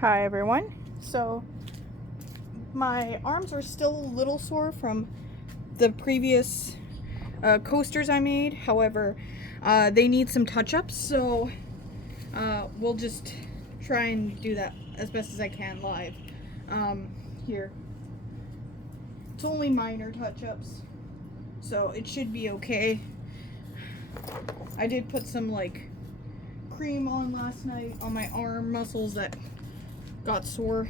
Hi everyone. So my arms are still a little sore from the previous coasters I made. However, they need some touch-ups, so we'll just try and do that as best as I can live. Here. It's only minor touch-ups, so it should be okay. I did put some like cream on last night on my arm muscles that got sore.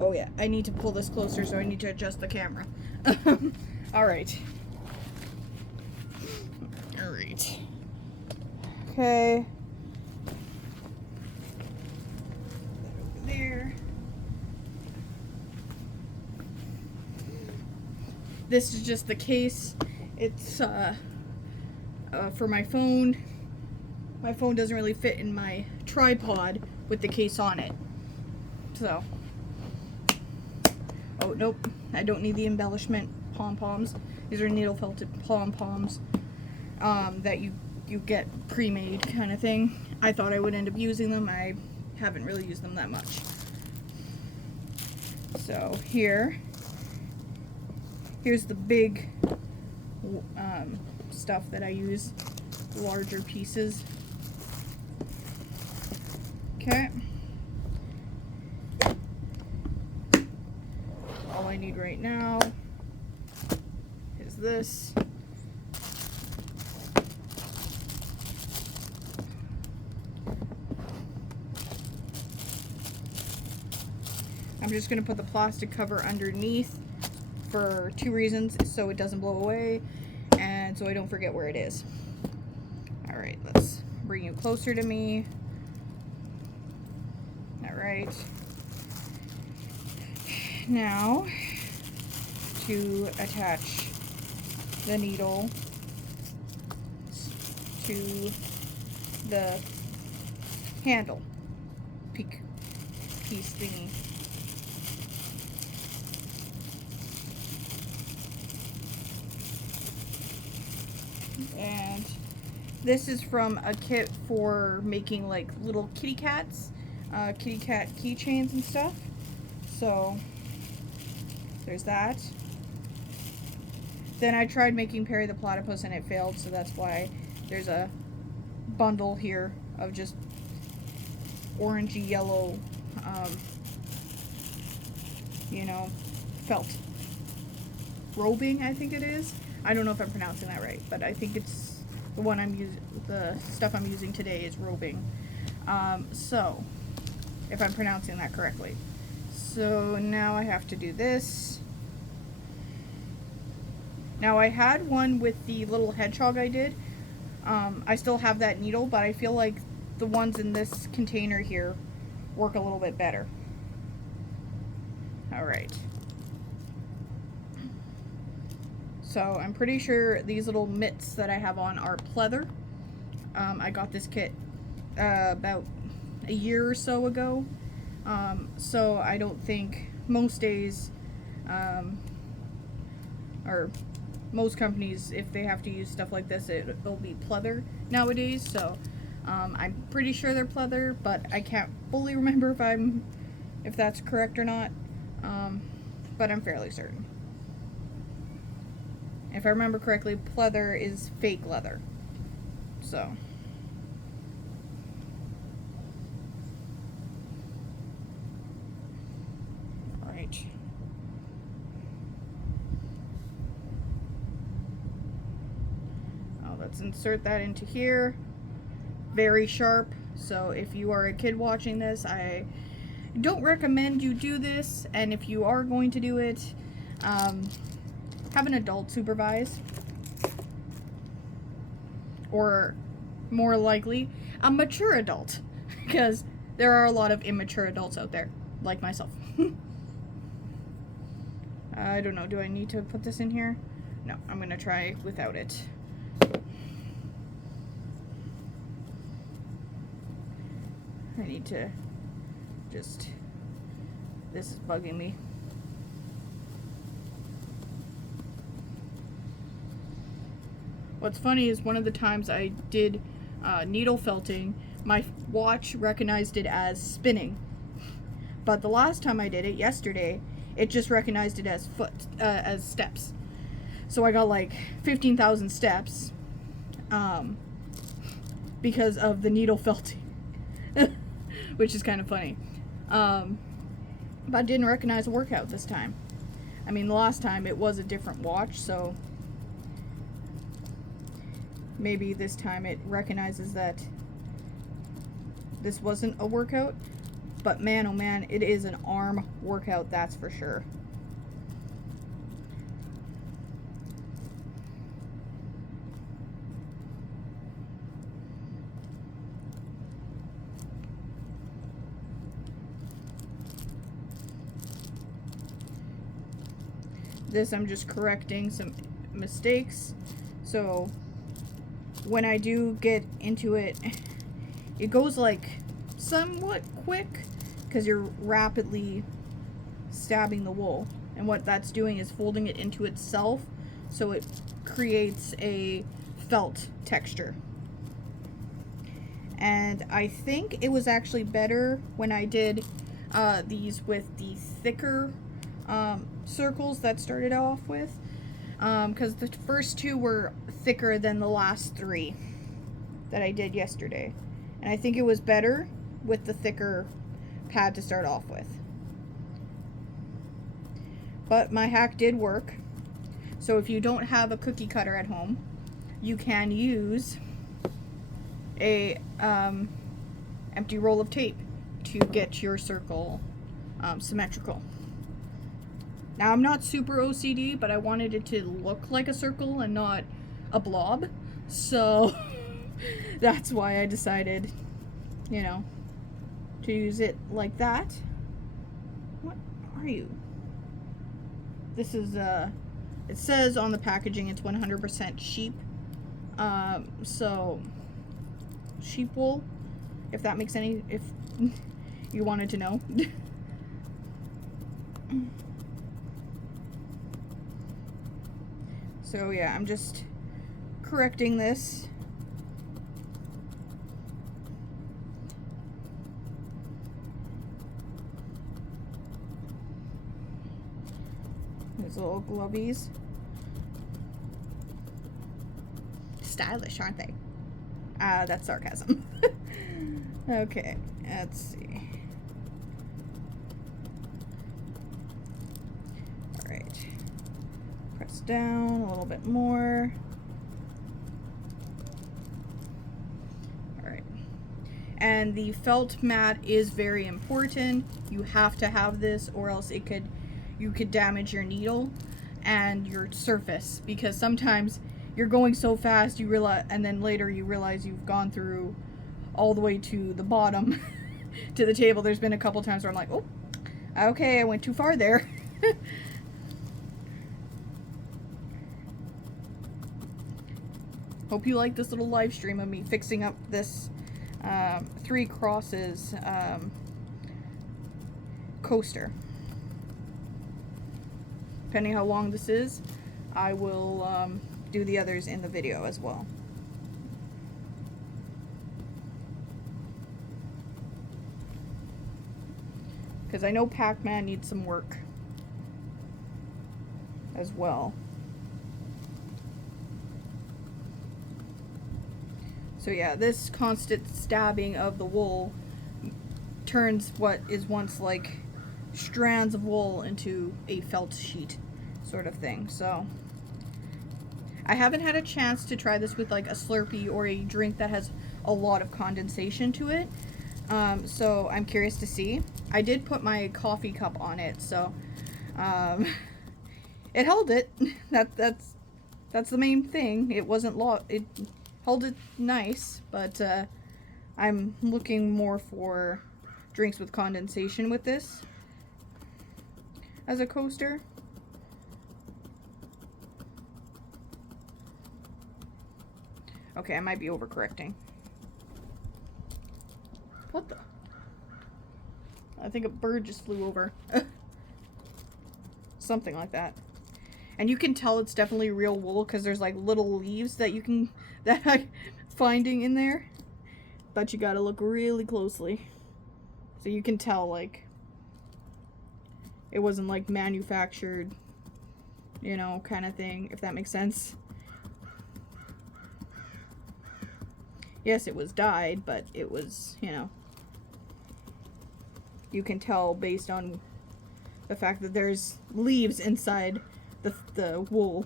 Oh yeah, I need to pull this closer, so I need to adjust the camera. Alright. Alright. Okay. There. This is just the case. It's for my phone. My phone doesn't really fit in my tripod with the case on it. So. Oh, nope. I don't need the embellishment pom-poms. These are needle felted pom-poms that you get pre-made kind of thing. I thought I would end up using them. I haven't really used them that much. So here's the big stuff that I use, larger pieces. Okay. All I need right now is this. I'm just going to put the plastic cover underneath for two reasons: so it doesn't blow away and so I don't forget where it is. Alright, let's bring you closer to me. Alright. Now, to attach the needle to the handle piece thingy. And this is from a kit for making like little kitty cats, kitty cat keychains and stuff. So there's that. Then I tried making Perry the Platypus and it failed, so that's why there's a bundle here of just orangey yellow, felt robing, I think it is. I don't know if I'm pronouncing that right, but I think it's the one the stuff I'm using today is robing. So, if I'm pronouncing that correctly. So now I have to do this. Now I had one with the little hedgehog I did. I still have that needle, but I feel like the ones in this container here work a little bit better. Alright. So I'm pretty sure these little mitts that I have on are pleather. I got this kit about a year or so ago. So I don't think most days, or most companies, if they have to use stuff like this, it'll be pleather nowadays. So I'm pretty sure they're pleather, but I can't fully remember if that's correct or not. But I'm fairly certain. If I remember correctly, pleather is fake leather. So. Alright. Let's insert that into here. Very sharp. So if you are a kid watching this, I don't recommend you do this. And if you are going to do it, have an adult supervise, or more likely a mature adult, because there are a lot of immature adults out there like myself. I don't know, do I need to put this in here? No, I'm gonna try without it. I need to just, this is bugging me. What's funny is one of the times I did needle felting, my watch recognized it as spinning. But the last time I did it, yesterday, it just recognized it as as steps. So I got like 15,000 steps because of the needle felting, which is kind of funny. But I didn't recognize a workout this time. I mean, the last time it was a different watch, so maybe this time it recognizes that this wasn't a workout. But man, oh man, it is an arm workout, that's for sure. This I'm just correcting some mistakes. So when I do get into it, it goes like somewhat quick because you're rapidly stabbing the wool, and what that's doing is folding it into itself, so it creates a felt texture. And I think it was actually better when I did these with the thicker circles that started off with, because the first two were thicker than the last three that I did yesterday, and I think it was better with the thicker pad to start off with. But my hack did work. So if you don't have a cookie cutter at home, you can use a empty roll of tape to get your circle symmetrical. Now, I'm not super OCD, but I wanted it to look like a circle and not a blob, so that's why I decided, you know, to use it like that. What are you? This is it says on the packaging it's 100% sheep, so sheep wool, if that makes any, if you wanted to know. So yeah, I'm just correcting this. These little glovies. Stylish, aren't they? That's sarcasm. Okay, let's see. Alright. Press down a little bit more. Alright. And the felt mat is very important. You have to have this, or else you could damage your needle and your surface, because sometimes you're going so fast you realize, and then later you realize you've gone through all the way to the bottom to the table. There's been a couple times where I'm like, oh, okay, I went too far there. Hope you like this little live stream of me fixing up this 3 crosses coaster. Depending how long this is, I will do the others in the video as well. Because I know Pac-Man needs some work as well. So yeah, this constant stabbing of the wool turns what is once like strands of wool into a felt sheet sort of thing. So I haven't had a chance to try this with like a Slurpee or a drink that has a lot of condensation to it. So I'm curious to see. I did put my coffee cup on it, so it held it. That's the main thing. It wasn't it held it nice, but I'm looking more for drinks with condensation with this as a coaster. Okay, I might be overcorrecting. What the? I think a bird just flew over. Something like that. And you can tell it's definitely real wool because there's like little leaves that that I'm finding in there. But you gotta look really closely. So you can tell like It wasn't like manufactured, you know, kind of thing, if that makes sense. Yes, it was dyed, but it was, you know, you can tell based on the fact that there's leaves inside the wool.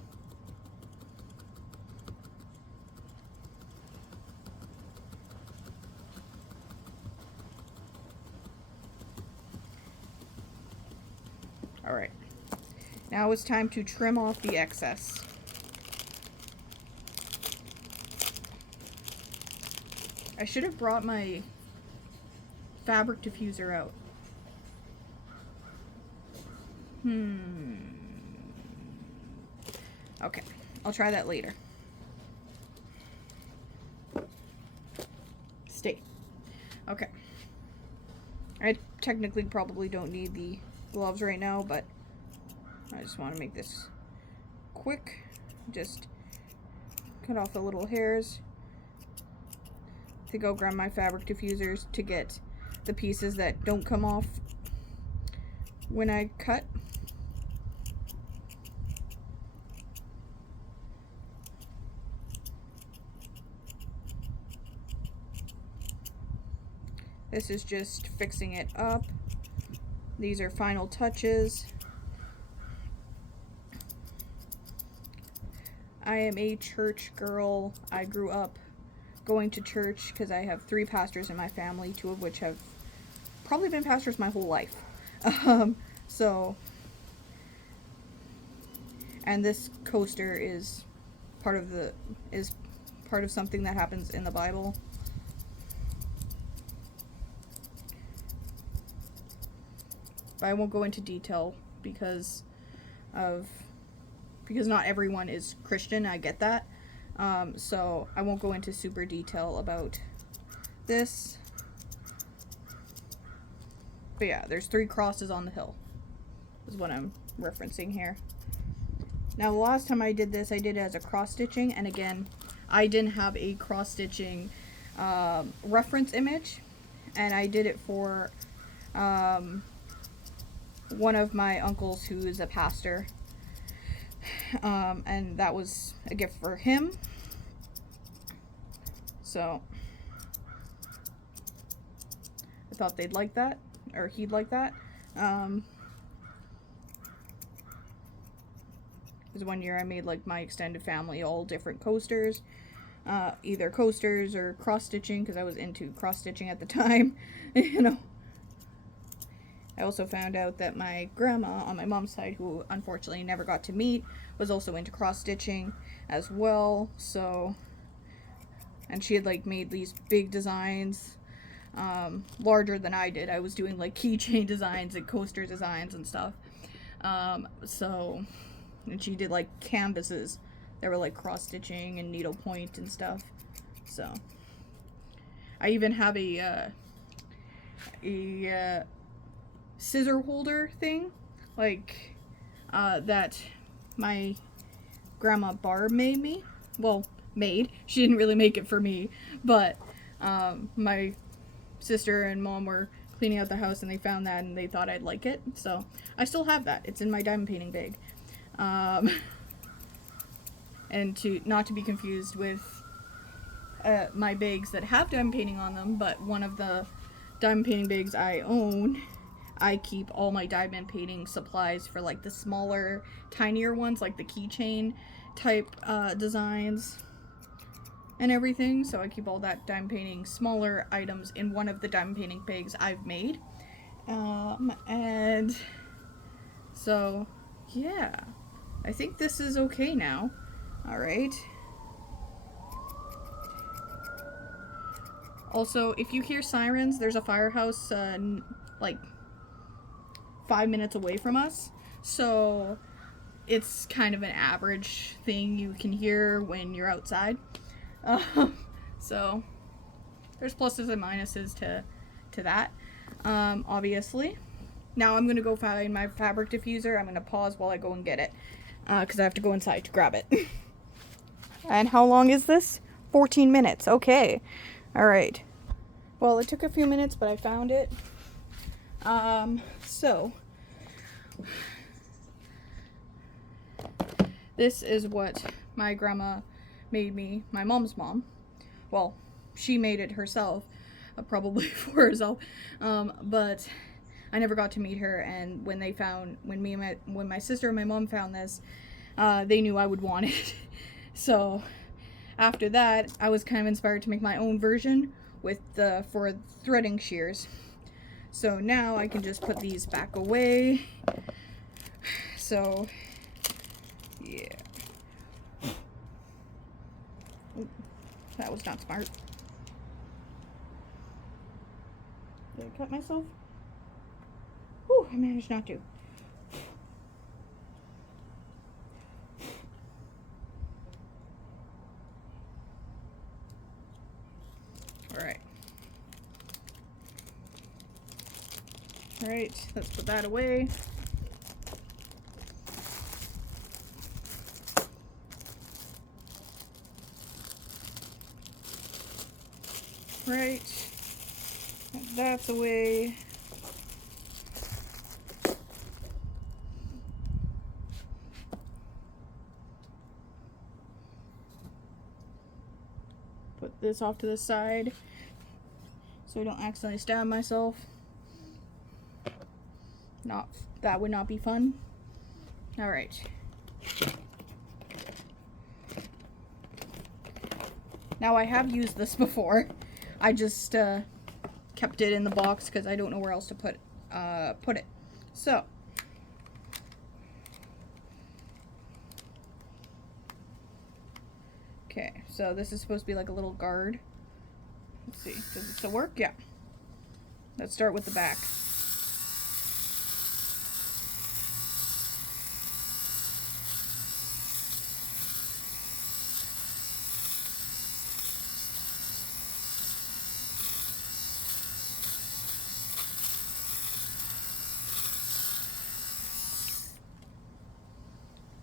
Alright, now it's time to trim off the excess. I should have brought my fabric diffuser out. Okay, I'll try that later. Stay. Okay. I technically probably don't need the gloves right now, but I just want to make this quick. Just cut off the little hairs. To go grab my fabric diffusers to get the pieces that don't come off when I cut. This is just fixing it up. These are final touches. I am a church girl. I grew up going to church because I have 3 pastors in my family, 2 of which have probably been pastors my whole life. So, and this coaster is part of something that happens in the Bible. But I won't go into detail because not everyone is Christian. I get that. So I won't go into super detail about this. But yeah, there's 3 crosses on the hill, is what I'm referencing here. Now, the last time I did this, I did it as a cross-stitching, and again, I didn't have a cross-stitching reference image, and I did it for one of my uncles who is a pastor, and that was a gift for him. So I thought they'd like that, or he'd like that. Because one year I made like my extended family all different coasters, either coasters or cross stitching, because I was into cross stitching at the time. You know, I also found out that my grandma on my mom's side, who unfortunately never got to meet, was also into cross stitching as well. So, and she had like made these big designs, larger than I did. I was doing like keychain designs and coaster designs and stuff. So, and she did like canvases that were like cross stitching and needlepoint and stuff. So, I even have a scissor holder thing, like, that my grandma Barb made me. Well, made. She didn't really make it for me, but my sister and mom were cleaning out the house and they found that and they thought I'd like it. So I still have that. It's in my diamond painting bag. And not to be confused with my bags that have diamond painting on them, but one of the diamond painting bags I own, I keep all my diamond painting supplies for like the smaller, tinier ones, like the keychain type designs and everything. So I keep all that diamond painting smaller items in one of the diamond painting bags I've made. And so yeah, I think this is okay now. All right. Also, if you hear sirens, there's a firehouse like 5 minutes away from us, so it's kind of an average thing you can hear when you're outside. So there's pluses and minuses to that, obviously. Now I'm gonna go find my fabric diffuser. I'm gonna pause while I go and get it, because I have to go inside to grab it. And how long is this? 14 minutes. Okay. All right. Well, it took a few minutes, but I found it. So This is what my grandma made me, my mom's mom. Well, she made it herself, probably for herself, but I never got to meet her. And when my sister and my mom found this, they knew I would want it. So after that, I was kind of inspired to make my own version for threading shears. So now I can just put these back away. So yeah. Ooh, that was not smart. Did I cut myself? Whew, I managed not to. Alright. Alright, let's put that away. Right. That's away. Put this off to the side so I don't accidentally stab myself. That would not be fun. Alright. Now I have used this before. I just kept it in the box because I don't know where else to put it. So okay, so this is supposed to be like a little guard. Let's see, does it still work? Yeah. Let's start with the back.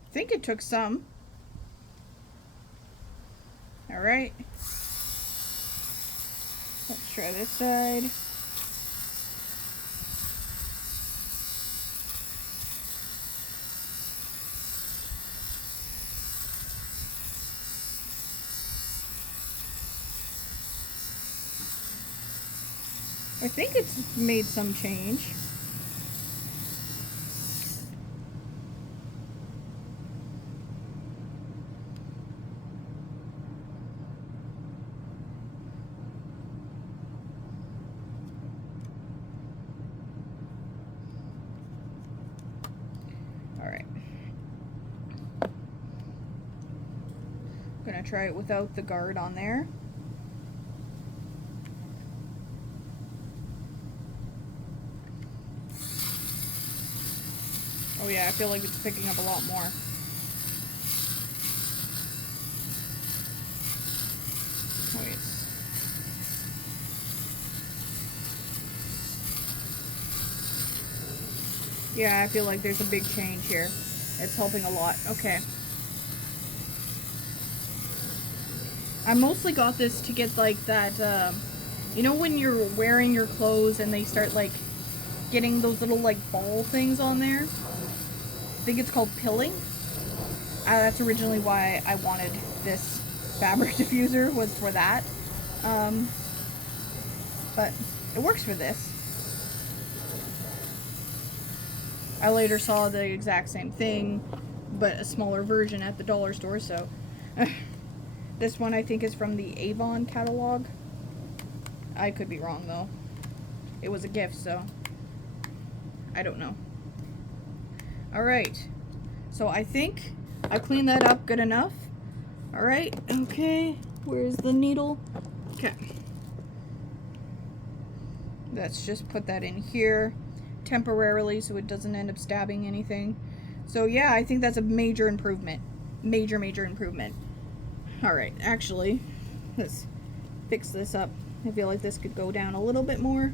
I think it took some. All right. Let's try this side. I think it's made some change. Gonna try it without the guard on there. Oh yeah, I feel like it's picking up a lot more. Wait. Yeah, I feel like there's a big change here. It's helping a lot. Okay. I mostly got this to get like that, you know when you're wearing your clothes and they start like getting those little like ball things on there? I think it's called pilling. That's originally why I wanted this fabric diffuser, was for that. But it works for this. I later saw the exact same thing, but a smaller version at the dollar store, so... This one I think is from the Avon catalog. I could be wrong though. It was a gift, so I don't know. Alright, so I think I cleaned that up good enough. Alright, okay, where's the needle? Okay. Let's just put that in here temporarily so it doesn't end up stabbing anything. So yeah, I think that's a major improvement. Major improvement. Alright, actually, let's fix this up. I feel like this could go down a little bit more.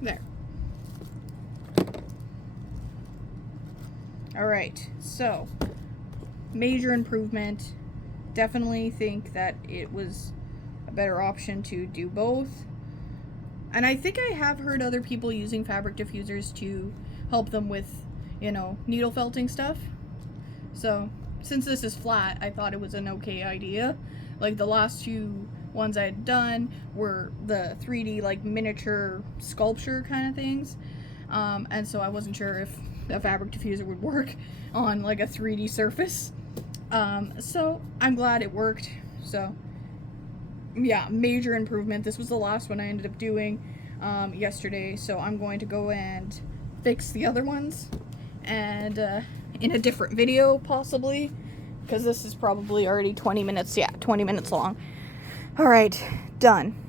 There. Alright, so, major improvement. Definitely think that it was better option to do both. And I think I have heard other people using fabric diffusers to help them with, you know, needle felting stuff. So since this is flat, I thought it was an okay idea. Like the last few ones I had done were the 3D like miniature sculpture kind of things. And so I wasn't sure if a fabric diffuser would work on like a 3D surface. So I'm glad it worked. So yeah, major improvement. This was the last one I ended up doing yesterday, so I'm going to go and fix the other ones, and in a different video possibly, because this is probably already 20 minutes. Yeah, 20 minutes long. All right, done.